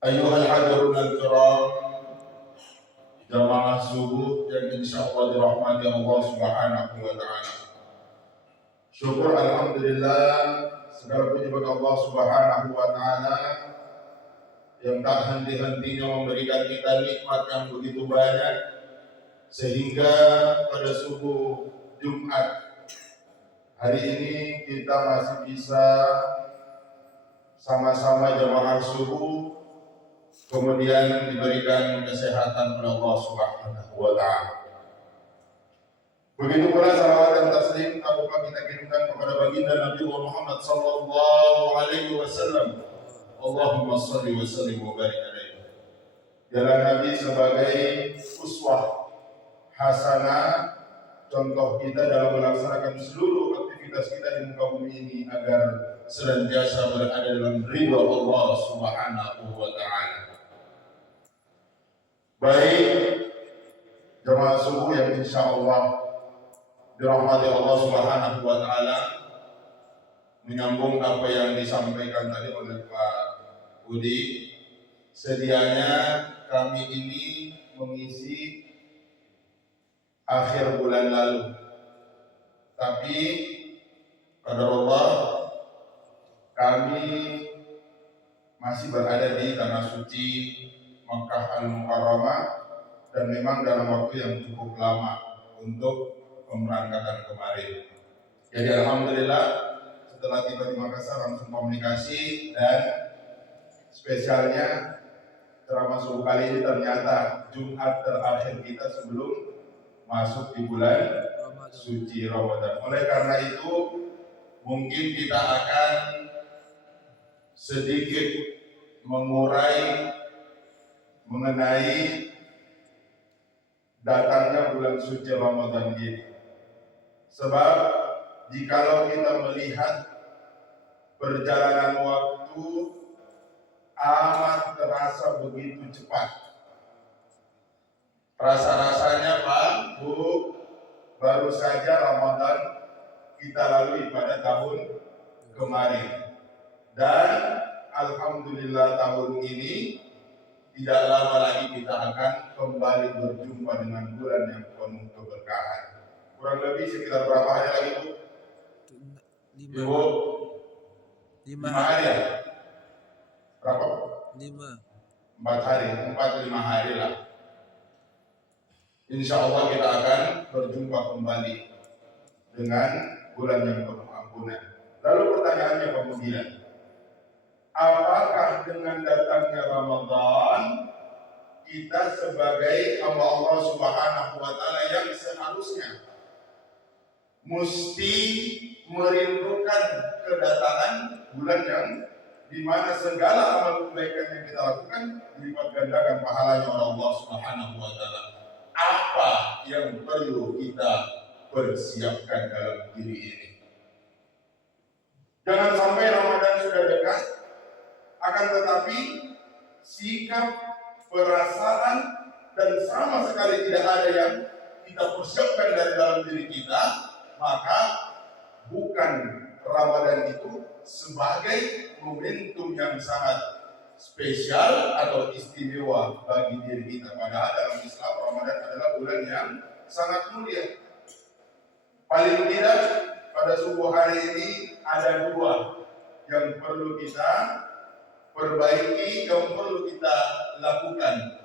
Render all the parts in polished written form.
Ayuhal hadirun al-kiram, jamaah subuh yang insyaallah dirahmati Allah Subhanahu wa taala. Syukur alhamdulillah, segala puji bagi Allah Subhanahu wa taala yang tak henti-hentinya memberikan kita nikmat yang begitu banyak sehingga pada subuh Jumat hari ini kita masih bisa sama-sama jamaah subuh, kemudian diberikan kesehatan oleh Allah Subhanahu wa taala. Begitu pula salawat dan taslim apabila kita kirimkan kepada baginda Nabi Muhammad sallallahu alaihi wasallam. Allahumma shalli wa sallim wa barik alaihi. Jalan Nabi sebagai uswah hasanah, contoh kita dalam melaksanakan seluruh aktivitas kita di muka bumi ini agar senantiasa berada dalam ridha Allah Subhanahu wa taala. Baik jemaah subuh yang insyaallah dirahmati Allah Subhanahu wa taala, menyambung apa yang disampaikan tadi oleh Pak Budi, sedianya kami ini mengisi akhir bulan lalu, tapi qadarullah kami masih berada di tanah suci Makkah Al-Mukarramah dan memang dalam waktu yang cukup lama untuk pemberangkatan kemarin. Jadi alhamdulillah setelah tiba di Makassar langsung komunikasi, dan spesialnya ceramah subuh kali ini ternyata Jumat terakhir kita sebelum masuk di bulan suci Ramadan. Oleh karena itu mungkin kita akan sedikit mengurai mengenai datangnya bulan suci Ramadan ini. Sebab jikalau kita melihat perjalanan waktu amat terasa begitu cepat. Rasa-rasanya Pak, Bu, baru saja Ramadan kita lalui pada tahun kemarin. Dan alhamdulillah tahun ini tidak lama lagi kita akan kembali berjumpa dengan bulan yang penuh keberkahan. Kurang lebih sekitar berapa hari lagi, Bu? 5 hari ya? Berapa? 4 hari, 4-5 hari lah. Insya Allah kita akan berjumpa kembali dengan bulan yang penuh ampunan. Lalu pertanyaannya kemudian, apakah dengan datangnya Ramadan kita sebagai hamba Allah Subhanahu wa taala yang seharusnya mesti merindukan kedatangan bulan yang di mana segala amal kebaikan yang kita lakukan dilipat gandakan pahalanya oleh Allah Subhanahu wa taala. Apa yang perlu kita persiapkan dalam diri ini? Jangan sampai Ramadan sudah dekat, akan tetapi sikap, perasaan, dan sama sekali tidak ada yang kita persiapkan dari dalam diri kita, maka bukan Ramadan itu sebagai momentum yang sangat spesial atau istimewa bagi diri kita. Padahal dalam Islam Ramadan adalah bulan yang sangat mulia. Paling tidak pada subuh hari ini ada 2 yang perlu kita perbaiki, yang perlu kita lakukan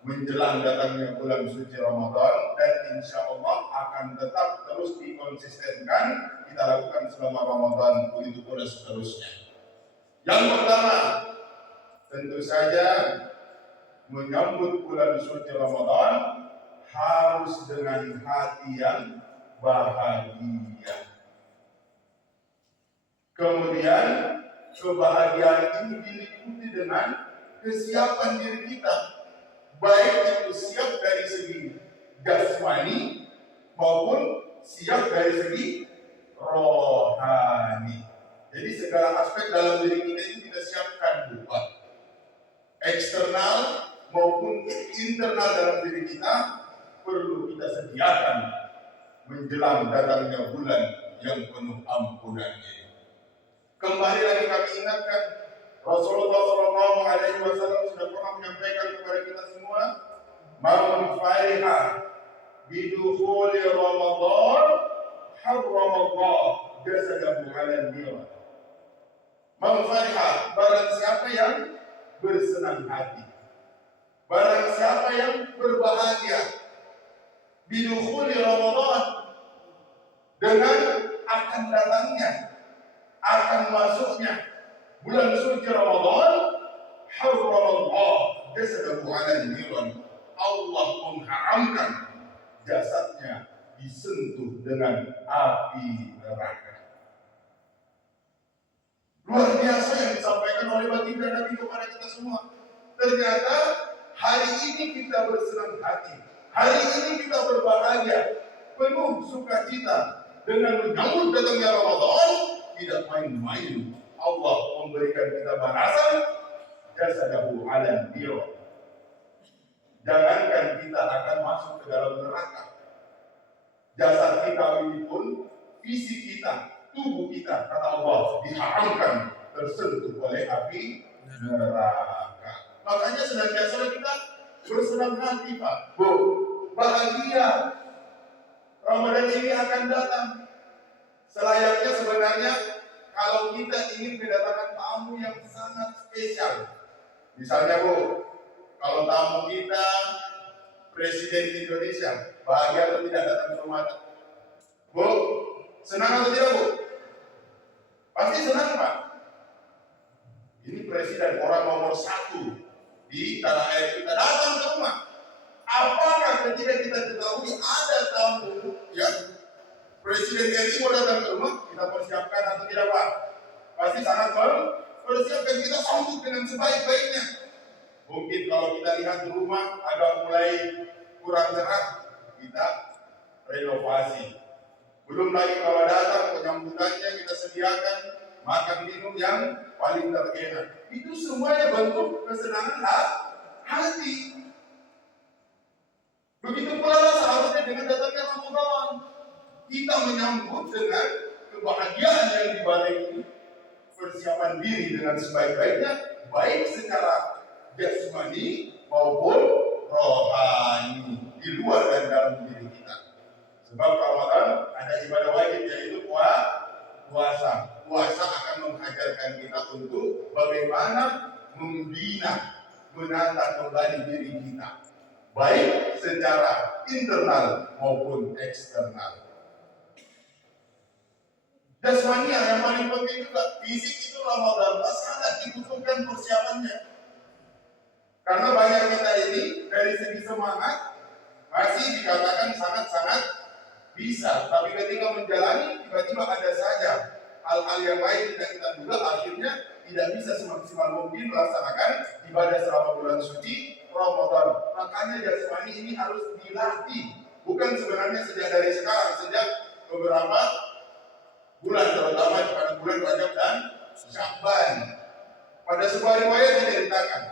menjelang datangnya bulan suci Ramadan, dan insya Allah akan tetap terus dikonsistenkan kita lakukan selama Ramadan, begitu pula seterusnya. Yang pertama, tentu saja menyambut bulan suci Ramadan harus dengan hati yang bahagia. Kemudian kebahagiaan ini diliputi dengan kesiapan diri kita, baik itu siap dari segi jasmani maupun siap dari segi rohani. Jadi segala aspek dalam diri kita itu kita siapkan, bukan eksternal maupun internal dalam diri kita perlu kita sediakan menjelang datangnya bulan yang penuh ampunannya. Kembali lagi kami ingatkan, Rasulullah SAW menyampaikan kepada kita semua, man fariha bidukhuli Ramadan harramallah jasadahu 'alan nar. Man fariha, barang siapa yang bersenang hati, barang siapa yang berbahagia bidukhuli Ramadan, dengan akan datangnya, akan masuknya bulan suci Ramadan, harramallah jasadahu 'alan nar. Allah mengharamkan jasadnya disentuh dengan api neraka. Luar biasa yang disampaikan oleh baginda Nabi kepada kita semua. Ternyata hari ini kita bersenang hati, hari ini kita berbahagia, penuh sukacita dengan menyambut datangnya Ramadan. Tidak main-main, Allah memberikan kita balasan jasadahu 'alan nar. Jangankan kita akan masuk ke dalam neraka, jasad kita ini pun, fisik kita, tubuh kita, kata Allah, diharamkan tersentuh oleh api neraka. Makanya senantiasa kita bersenang hati, Pak, Bu, bahagia. Ramadan ini akan datang. Selayaknya sebenarnya kalau kita ingin kedatangan tamu yang sangat spesial. Misalnya, Bu, kalau tamu kita Presiden Indonesia, bahagia atau tidak datang ke rumah? Bu, senang atau tidak, Bu? Pasti senang, Pak. Ini Presiden, orang nomor 1 di tanah air kita, datang ke rumah. Apakah ketika kita ketahui ada tamu, ya, Presiden RI mau datang ke rumah, kita persiapkan atau tidak, Pak? Pasti sangat mempersiapkan, kita sambut dengan sebaik-baiknya. Mungkin kalau kita lihat di rumah agak mulai kurang cerah, kita renovasi. Belum lagi kalau datang penyambutannya kita sediakan makan minum yang paling terenak. Itu semuanya bentuk kesenangan hati. Begitu pula seharusnya dengan datangnya Ramadan, kita menyambut dengan kebahagiaan yang dibarengi persiapan diri dengan sebaik-baiknya, baik secara jasmani maupun rohani, di luar dan dalam diri kita. Sebab Ramadan ada ibadah wajib, yaitu puasa. Puasa akan mengajarkan kita untuk bagaimana membina, menata kembali diri kita, baik secara internal maupun eksternal. Jasmani yang paling penting juga, fisik itu Ramadan sangat dibutuhkan persiapannya. Karena banyak kita ini dari segi semangat masih dikatakan sangat-sangat bisa, tapi ketika menjalani tiba-tiba ada saja hal-hal yang lain tidak kita duga, akhirnya tidak bisa semaksimal mungkin melaksanakan ibadah selama bulan suci Ramadan. Makanya jasmani ini harus dilatih, bukan sebenarnya sejak dari sekarang, sejak beberapa bulan, terutama pada bulan Rajab dan Sya'ban. Pada sebuah riwayat diceritakan,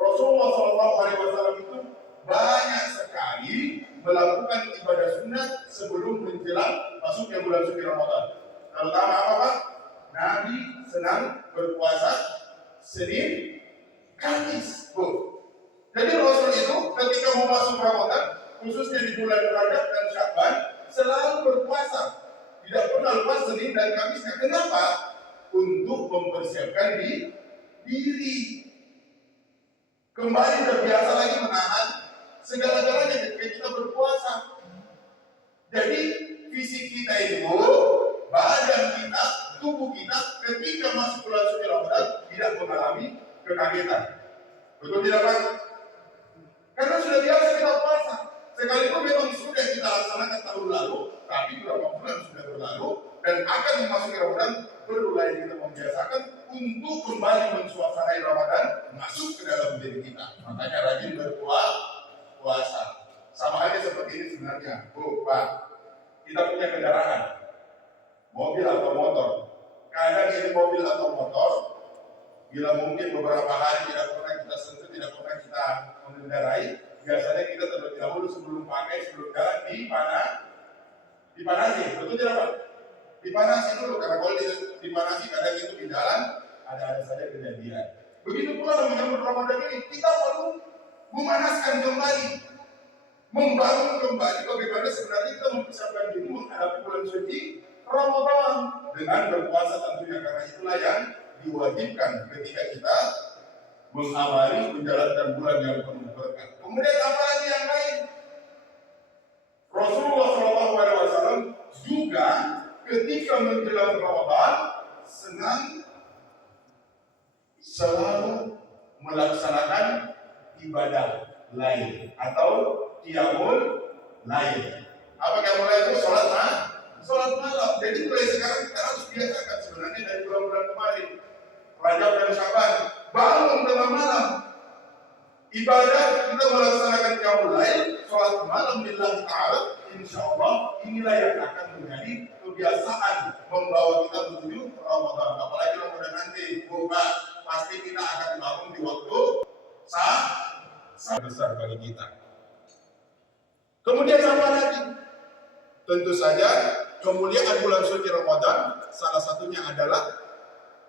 Rasulullah SAW itu banyak sekali melakukan ibadah sunat sebelum menjelang masuknya bulan suci Ramadan. Terutama apa, Pak? Nabi senang berpuasa Senin, Kamis. Jadi Rasul itu ketika mau masuk Ramadan, khususnya di bulan Rajab dan Sya'ban, selalu berpuasa. Tidak pernah lupa Senin dan Kamisnya. Kenapa? Untuk mempersiapkan diri. Kembali terbiasa lagi menahan segala-galanya ketika kita berpuasa. Jadi fisik kita itu, badan kita, tubuh kita ketika masuk bulan suci Ramadan tidak mengalami kekagetan. Betul tidak, Pak? Karena sudah biasa kita puasa. Sekalipun memang sudah kita laksanakan tahun lalu, tapi beberapa bulan sudah berlalu dan akan memasuki Ramadan, perlulah kita membiasakan untuk kembali mensuasanai Ramadan masuk ke dalam diri kita. Makanya rajin berpuasa. Sama halnya seperti ini sebenarnya. Pak, kita punya kendaraan, mobil atau motor. Kadang ini mobil atau motor, bila mungkin beberapa hari tidak pernah kita sentuh, tidak pernah kita mengendarai, biasanya kita terlebih dahulu sebelum pakai, sebelum jalan dipanasi. Betul tidak, Pak? Dipanasi dulu, karena kalau dipanasi kadang itu di jalan ada saja kejadian. Begitu pula dalam menyambut Ramadan ini, kita perlu memanaskan kembali, membangun kembali bagaimana sebenarnya kita mempersiapkan diri menghadapi bulan suci Ramadan dengan berpuasa tentunya, karena itulah yang diwajibkan ketika kita mengamali menjalankan bulan yang penuh berkah. Kemudian apa lagi yang lain? Rasulullah SAW juga ketika menjelang Ramadan senang selalu melaksanakan ibadah lain atau qiyamul lain. Apa qiyamul lain itu? Sholat malam. Jadi mulai sekarang kita harus biasakan sebenarnya dari bulan-bulan kemarin, Rajab dan Syaban, bangun tengah malam. Ibadah kita melaksanakan qiyamul lain, sholat malam lillahi ta'ala. Insyaallah inilah yang akan menjadi kebiasaan membawa kita menuju Ramadan. Apalagi Ramadan nanti, pasti kita akan bangun di waktu sangat besar bagi kita. Kemudian apa lagi? Tentu saja kemuliaan bulan suci Ramadan salah satunya adalah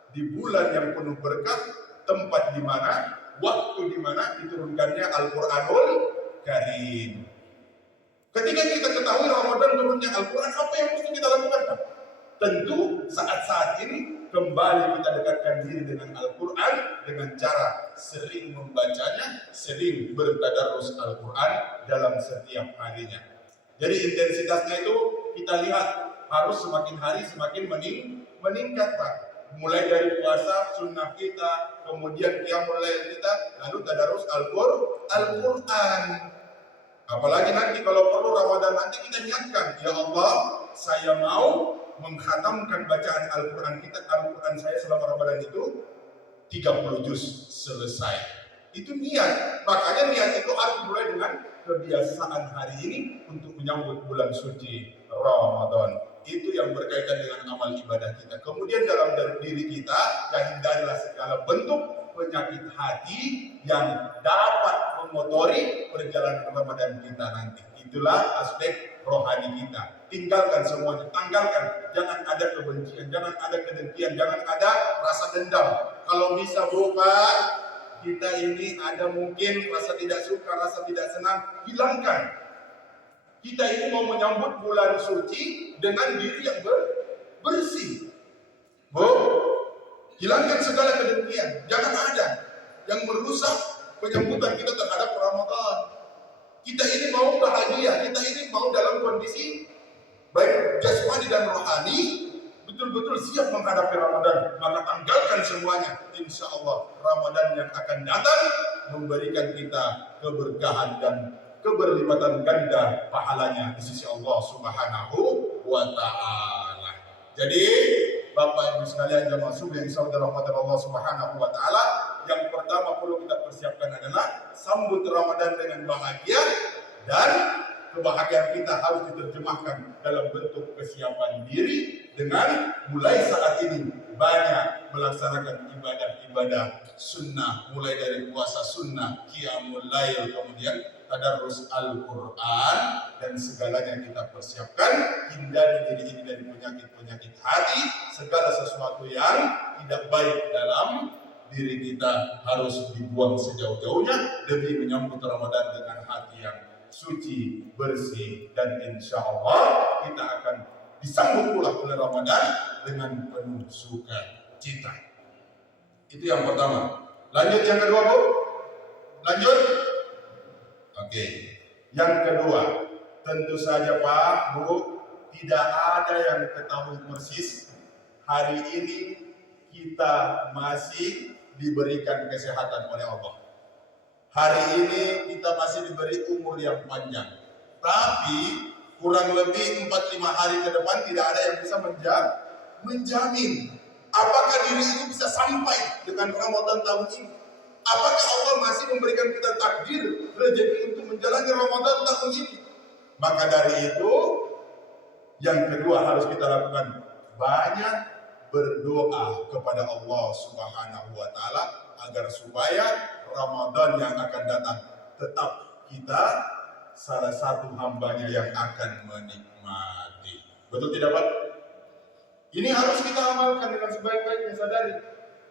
di bulan yang penuh berkat, tempat di mana, waktu di mana diturunkannya Al-Qur'anul Karim. Ketika kita ketahui Ramadan turunnya Al-Quran, apa yang mesti kita lakukan? Tentu saat-saat ini kembali kita dekatkan diri dengan Al-Quran dengan cara sering membacanya, sering bertadarus Al-Quran dalam setiap harinya. Jadi intensitasnya itu kita lihat harus semakin hari semakin meningkat, Pak. Mulai dari puasa sunnah kita, kemudian qiyamul lail kita, lalu tadarus Al-Quran. Apalagi nanti kalau perlu Ramadan nanti kita niatkan, ya Allah, saya mau mengkhatamkan bacaan Al-Quran saya selama Ramadan itu 30 juz selesai. Itu niat. Makanya niat itu harus mulai dengan kebiasaan hari ini untuk menyambut bulan suci Ramadan. Itu yang berkaitan dengan amal ibadah kita. Kemudian dalam diri kita, hindarilah segala bentuk penyakit hati yang dapat mengotori perjalanan Ramadan kita nanti. Itulah aspek rohani kita. Tinggalkan semuanya, tanggalkan. Jangan ada kebencian, jangan ada kedengkian, jangan ada rasa dendam. Kalau bisa berupa kita ini ada mungkin rasa tidak suka, rasa tidak senang, hilangkan. Kita ini mau menyambut bulan suci dengan diri yang bersih. Hilangkan segala kedengkian. Jangan ada yang merusak penyambutan kita terhadap Ramadan. Kita ini mau bahagia, kita ini mau dalam kondisi baik jasmani dan rohani, betul-betul siap menghadapi Ramadan. Maka tanggalkan semuanya. Insya Allah Ramadan yang akan datang memberikan kita keberkahan dan keberlipatan ganda pahalanya di sisi Allah Subhanahu wa Ta'ala. Jadi Bapak Ibu sekalian jemaah subuh yang saudara Allah Subhanahu wa Ta'ala, yang pertama perlu kita persiapkan adalah sambut Ramadan dengan bahagia, dan kebahagiaan kita harus diterjemahkan dalam bentuk kesiapan diri dengan mulai saat ini banyak melaksanakan ibadah-ibadah sunnah, mulai dari puasa sunnah, qiyamul lail, kemudian tadarus Al-Quran, dan segalanya kita persiapkan. Hindari diri ini dari penyakit-penyakit hati, segala sesuatu yang tidak baik dalam diri kita harus dibuang sejauh-jauhnya demi menyambut Ramadan dengan hati yang suci, bersih, dan insya Allah kita akan disambut pula oleh Ramadan dengan penuh sukacita. Itu yang pertama. Lanjut yang kedua, Bu. Lanjut. Oke. Yang kedua, tentu saja Pak, Bu, tidak ada yang ketahui persis hari ini kita masih diberikan kesehatan oleh Allah. Hari ini kita masih diberi umur yang panjang. Tapi kurang lebih 4-5 hari ke depan tidak ada yang bisa menjamin apakah diri ini bisa sampai dengan Ramadan tahun ini. Apakah Allah masih memberikan kita takdir rezeki untuk menjalani Ramadan tahun ini? Maka dari itu, yang kedua harus kita lakukan banyak berdoa kepada Allah Subhanahu wa Ta'ala agar supaya Ramadan yang akan datang tetap kita salah satu hambanya yang akan menikmati. Betul tidak Pak? Ini harus kita amalkan dengan sebaik-baiknya, sadari.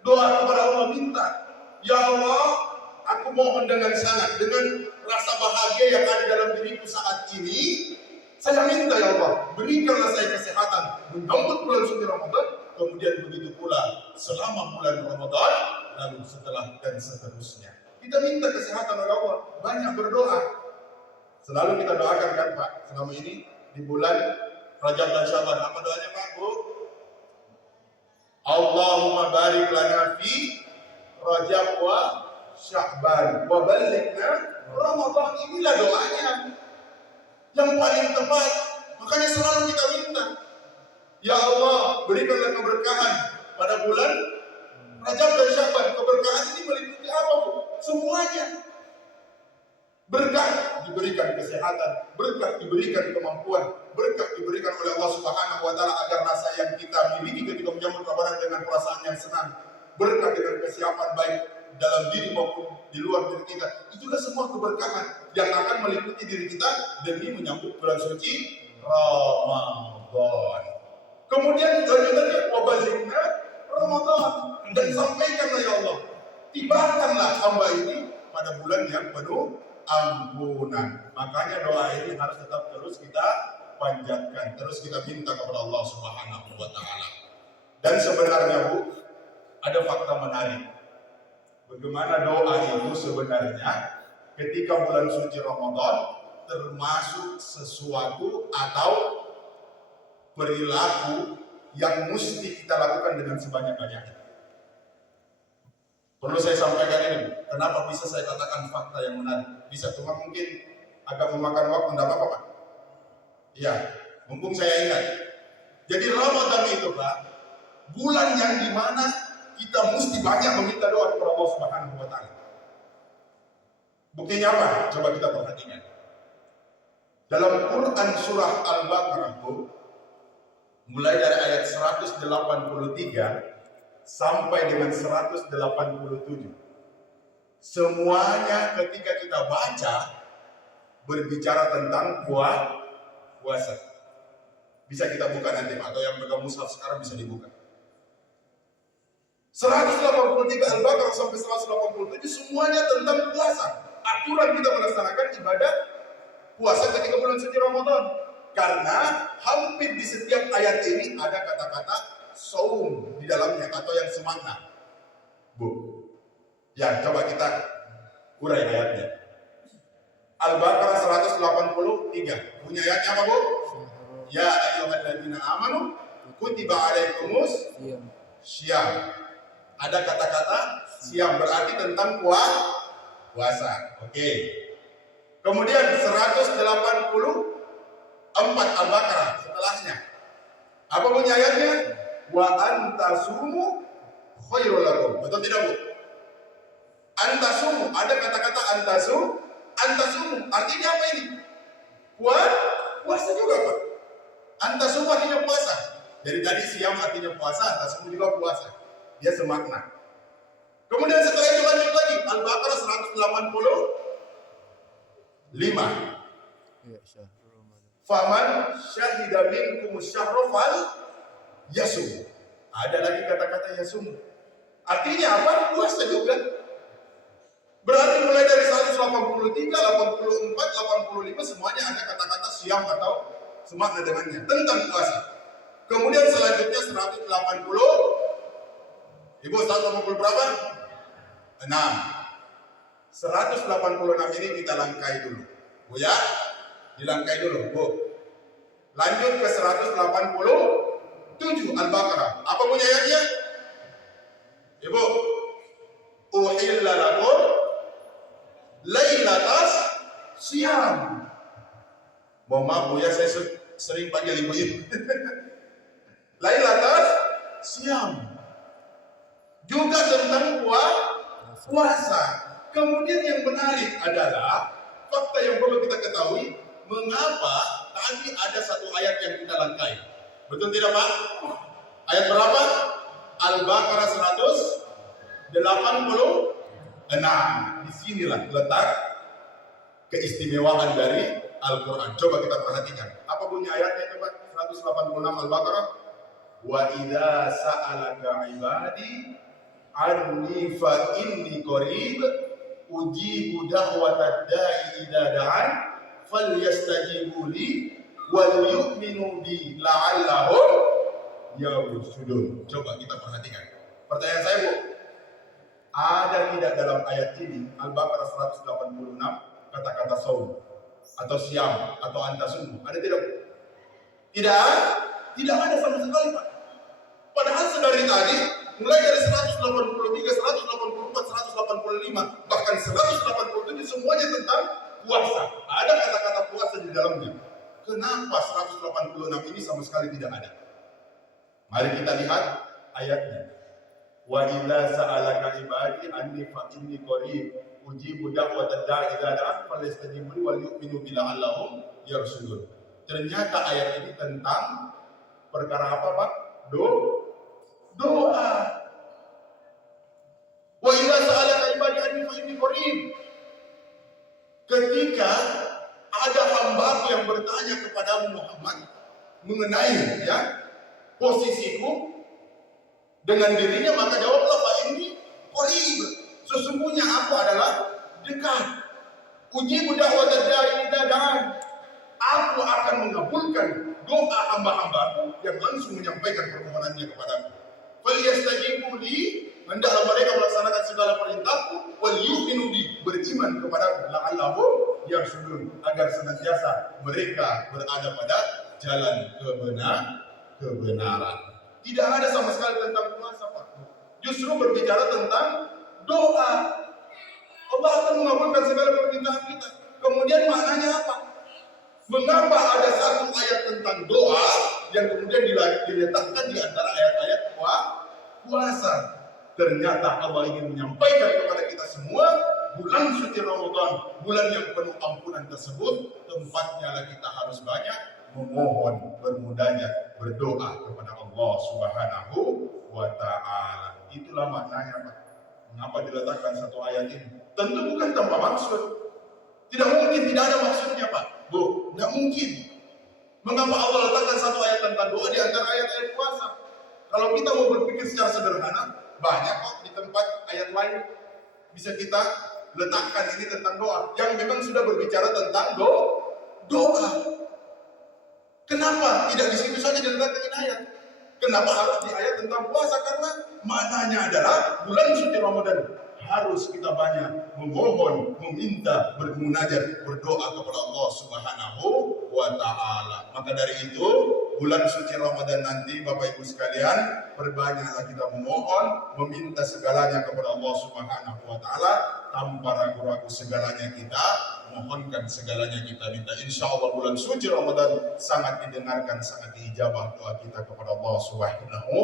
Doa kepada Allah, minta. Ya Allah, aku mohon dengan sangat, dengan rasa bahagia yang ada dalam diriku saat ini, saya minta ya Allah, berikanlah saya kesehatan menyambut bulan suci Ramadan, kemudian begitu pula selama bulan Ramadan, lalu setelah dan seterusnya. Kita minta kesehatan oleh Allah, banyak berdoa. Selalu kita doakan kan Pak, selama ini di bulan Rajab dan Syaban. Apa doanya Pak, Bu? Allahumma barik lana fi Rajab wa Sya'ban wa balighna Ramadan. Inilah doanya yang paling tepat. Makanya selalu kita minta, ya Allah, berikanlah keberkahan pada bulan Rajab dan Sya'ban. Keberkahan ini meliputi apa, Bu? Semuanya. Berkah diberikan kesehatan, berkah diberikan kemampuan, berkah diberikan oleh Allah Subhanahu wa taala agar rasa yang kita miliki ketika menyambut Ramadan dengan perasaan yang senang, berkah dengan kesiapan baik dalam diri maupun di luar diri kita. Itulah semua keberkahan yang akan meliputi diri kita demi menyambut bulan suci Ramadan. Kemudian lanjutannya wabalighna Ramadan, dan sampaikanlah ya Allah, tibakanlah hamba ini pada bulan yang penuh ampunan. Makanya doa ini harus tetap terus kita panjatkan, terus kita minta kepada Allah Subhanahu wa taala. Dan sebenarnya Bu, ada fakta menarik. Bagaimana doa itu sebenarnya ketika bulan suci Ramadan termasuk sesuatu atau perilaku yang mesti kita lakukan dengan sebanyak-banyaknya. Perlu saya sampaikan ini, kenapa bisa saya katakan fakta yang menarik? Bisa, cuma mungkin agak memakan waktu, tidak apa-apa Pak? Iya, mumpung saya ingat. Jadi Ramadan itu Pak, bulan yang dimana kita mesti banyak meminta doa kepada Allah Subhanahu wa taala. Buktinya apa? Coba kita perhatikan. Dalam Quran surah Al-Baqarah, mulai dari ayat 183 sampai dengan 187. Semuanya ketika kita baca berbicara tentang puasa. Bisa kita buka nanti atau yang pegang mushaf sekarang bisa dibuka. 183 Al-Baqarah sampai 187 semuanya tentang puasa. Aturan kita melaksanakan ibadah puasa ketika bulan suci Ramadan. Karena hampir di setiap ayat ini ada kata-kata saum di dalamnya atau yang semakna. Bu, ya coba kita urai ayatnya. Al-Baqarah 183. Punya ayatnya apa Bu? Ya ayyuhalladzina amanu kutiba alaikumus syiyam. Ada kata-kata siam berarti tentang puasa. Oke. Kemudian 184 Al-Baqarah setelahnya. Apa bunyi ayatnya? Wa antasumu khairul lakum. Betul tidak Bu? Antasumu, ada kata-kata antasumu artinya apa ini? Puasa juga Pak. Antasumu artinya puasa. Jadi tadi siam artinya puasa, antasumu juga puasa. Dia semakna. Kemudian setelah itu lanjut lagi Al-Baqarah 185. Faman syahida minkum syahra fal yasum. Ada lagi kata-kata yasum. Artinya apa? Puasa juga. Berarti mulai dari 183, 84, 85 semuanya ada kata-kata siam atau semakna dengannya tentang puasa. Kemudian selanjutnya 180. Ibu 180 berapa? 6. 186 ini kita langkai dulu. Bu ya? Dilangkai dulu, Bu. Lanjut ke 187 Al-Baqarah. Apa bunyi ayatnya? Ibu. Uhilla lakum lailatas syiyam. Mohon maaf Bu ya, saya sering panggil ibu ini. Lailatas syiyam. Juga tentang puasa. Kemudian yang menarik adalah fakta yang perlu kita ketahui, mengapa tadi ada satu ayat yang kita langkai. Betul tidak Pak? Ayat berapa? Al-Baqarah 186. Disinilah letak keistimewaan dari Al-Quran. Coba kita perhatikan. Apa bunyi ayatnya itu Pak? 186 Al-Baqarah. Wa idza sa'alaka ibadi anni fa inni qarib ujibu da'watad da'i idza da'an falyastajibu li wal yu'minu bi la'allahum yarshudun. Coba kita perhatikan. Pertanyaan saya, Bu, ada tidak dalam ayat ini Al-Baqarah 186 kata-kata saum atau siam atau antasum? Ada tidak, Bu? Tidak, tidak ada sama sekali, Pak. Padahal sedari tadi mulai dari 183, 184, 185, bahkan 187 semuanya tentang puasa. Ada kata-kata puasa di dalamnya. Kenapa 186 ini sama sekali tidak ada? Mari kita lihat ayatnya. Wa idza sa'alaka ibadi anni fa inni qarib ujibu da'watad da'i idza da'an falyastajibu li wal yu'minu bi la'allahum yarshudun. Ternyata ayat ini tentang perkara apa, Pak? Doa. Wa idza sa'alaka ibadi anni fa inni qarib. Ketika ada hamba yang bertanya kepada Muhammad mengenai posisiku dengan dirinya, maka jawablah fa inni qarib. Sesungguhnya aku adalah dekat. Ujibu da'watad da'i idza da'an. Aku akan mengabulkan doa hamba-hambaku yang langsung menyampaikan permohonannya kepadaku. Falyastajibu li, hendaklah mereka melaksanakan segala perintahku, wal yu'minu bi, beriman kepadaku, la'allahum yarshudun, agar senantiasa mereka berada pada jalan kebenaran. Tidak ada sama sekali tentang puasa, Pak. Justru berbicara tentang doa. Allah akan mengabulkan segala permintaan kita. Kemudian maknanya apa? Mengapa ada satu ayat tentang doa yang kemudian diletakkan di antara ayat-ayat puasa? Ternyata Allah ingin menyampaikan kepada kita semua, bulan suci Ramadan, bulan yang penuh ampunan tersebut, tempatnya lah kita harus banyak memohon, bermunajat, berdoa kepada Allah Subhanahu wa Ta'ala. Itulah maknanya, Pak. Mengapa diletakkan satu ayat ini? Tentu bukan tanpa maksud. Tidak mungkin tidak ada maksudnya, Pak. Bu, tidak mungkin. Mengapa Allah letakkan satu ayat tentang doa di antara ayat-ayat puasa? Kalau kita mau berpikir secara sederhana, banyak kok di tempat ayat lain bisa kita letakkan ini tentang doa yang memang sudah berbicara tentang doa. Kenapa tidak di situ saja diletakkan ayat? Kenapa harus di ayat tentang puasa? Karena maknanya adalah bulan suci Ramadan harus kita banyak memohon, meminta, bermunajat, berdoa kepada Allah Subhanahu wa Ta'ala. Maka dari itu, bulan suci Ramadan nanti, Bapak Ibu sekalian, perbanyaklah kita memohon, meminta segalanya kepada Allah Subhanahu wa Ta'ala, tanpa ragu-ragu segalanya kita mohonkan, segalanya kita minta. Insya Allah bulan suci Ramadan sangat didengarkan, sangat diijabah doa kita kepada Allah Subhanahu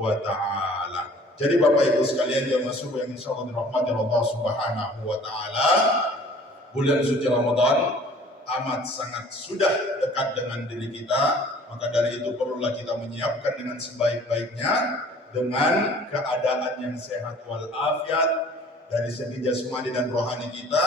wa Ta'ala. Jadi Bapak Ibu sekalian yang masuk yang insya Allah dirahmati Allah Subhanahu wa Ta'ala, bulan suci Ramadan amat sangat sudah dekat dengan diri kita. Maka dari itu perlulah kita menyiapkan dengan sebaik-baiknya, dengan keadaan yang sehat walafiat dari segi jasmani dan rohani kita,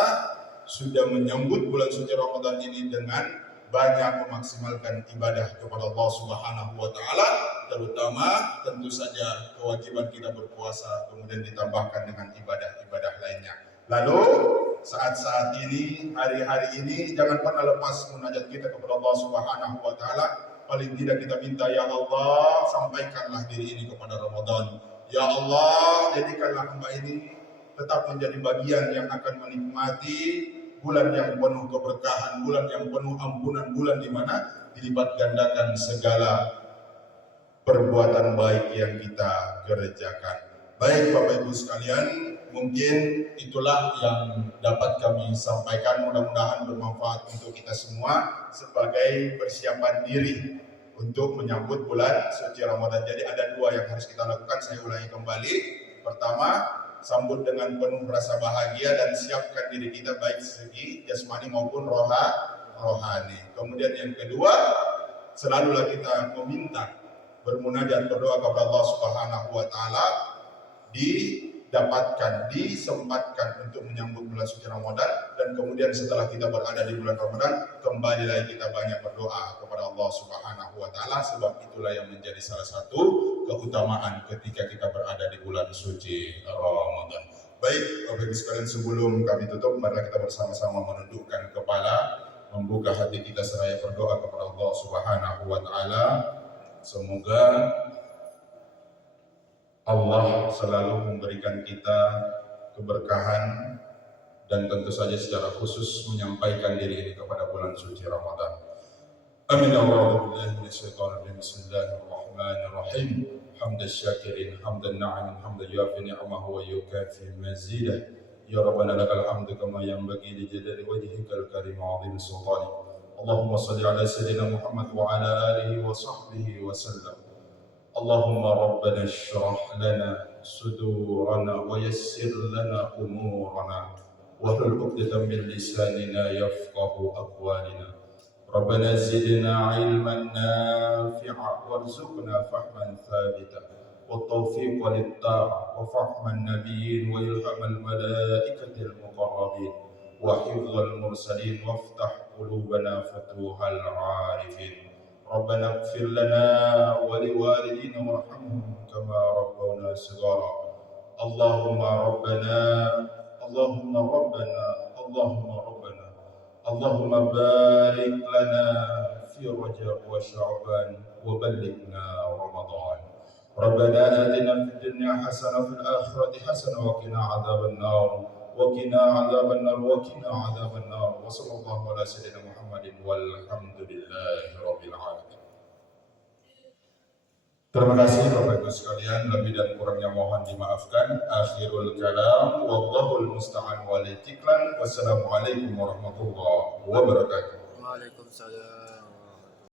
sudah menyambut bulan suci Ramadan ini dengan banyak memaksimalkan ibadah kepada Allah Subhanahu wa Ta'ala, terutama tentu saja kewajiban kita berpuasa, kemudian ditambahkan dengan ibadah-ibadah lainnya. Lalu saat-saat ini, hari-hari ini, jangan pernah lepas munajat kita kepada Allah Subhanahu wa Ta'ala. Paling tidak kita minta, ya Allah, sampaikanlah diri ini kepada Ramadan. Ya Allah, jadikanlah hamba ini tetap menjadi bagian yang akan menikmati bulan yang penuh keberkahan, bulan yang penuh ampunan, bulan di mana dilipat gandakan segala perbuatan baik yang kita kerjakan. Baik Bapak Ibu sekalian, mungkin itulah yang dapat kami sampaikan, mudah-mudahan bermanfaat untuk kita semua sebagai persiapan diri untuk menyambut bulan suci Ramadan. Jadi ada dua yang harus kita lakukan, saya ulangi kembali. Pertama, sambut dengan penuh rasa bahagia dan siapkan diri kita baik segi jasmani maupun rohani. Kemudian yang kedua, selalulah kita meminta, bermunajat, berdoa kepada Allah Subhanahu wa Ta'ala, didapatkan, disempatkan untuk menyambut bulan suci Ramadan, dan kemudian setelah kita berada di bulan Ramadan, kembali lagi kita banyak berdoa kepada Allah Subhanahu wa Ta'ala, sebab itulah yang menjadi salah satu keutamaan ketika kita berada di bulan suci Ramadan. Baik, Bapak Ibu sekalian, sebelum kami tutup, mari kita bersama-sama menundukkan kepala, membuka hati kita seraya berdoa kepada Allah Subhanahu wa taala. Semoga Allah selalu memberikan kita keberkahan dan tentu saja secara khusus menyampaikan diri ini kepada bulan suci Ramadan. Amin. Bismillahirrahmanirrahim. Hamdan syakirin, hamdan na'imin, hamdan yuafi ni'amahu wa yukafi mazidah. Ya Rabbana lakal hamdu kama yanbaghi li jalali wajhikal karim wa 'azimi sultanik. Allahumma salli ala sayyidina Muhammad wa ala alihi wa sahbihi wa sallam. Allahumma rabbana shrah lana sudurana wa yassir lana umurana wahlul 'uqdatam min lisanina yafqahu aqwalina. Rabbana zidna 'ilman nafi'a warzuqna fahman thabita wa tawfiqa lit-ta'ah wa fahman nabiyyin wa ilhamal malaikatil muqarrabin wa hifdzal mursalin waftah qulubana fatuhal 'arifin. Rabbana ighfir lana wa liwalidina warhamhum kama rabbawna shighara. Allahumma rabbana Allahumma rabbana Allahumma rabbana Allahumma barik lana fi Rajab wa Sya'ban wa ballighna Ramadan. Rabbana atina fid dunya hasanah wa fil akhirati hasanah wa qina adzaban nar wa qina adzaban nar wa qina adzaban nar. Wa sallallahu ala sayyidina Muhammadin walhamdulillahi rabbil alamin. Terima kasih Bapak Ibu sekalian, lebih dan kurangnya mohon dimaafkan. Akhirul kalam, wallahul musta'an wal itiklan. Wassalamualaikum warahmatullahi wabarakatuh. Waalaikumsalam.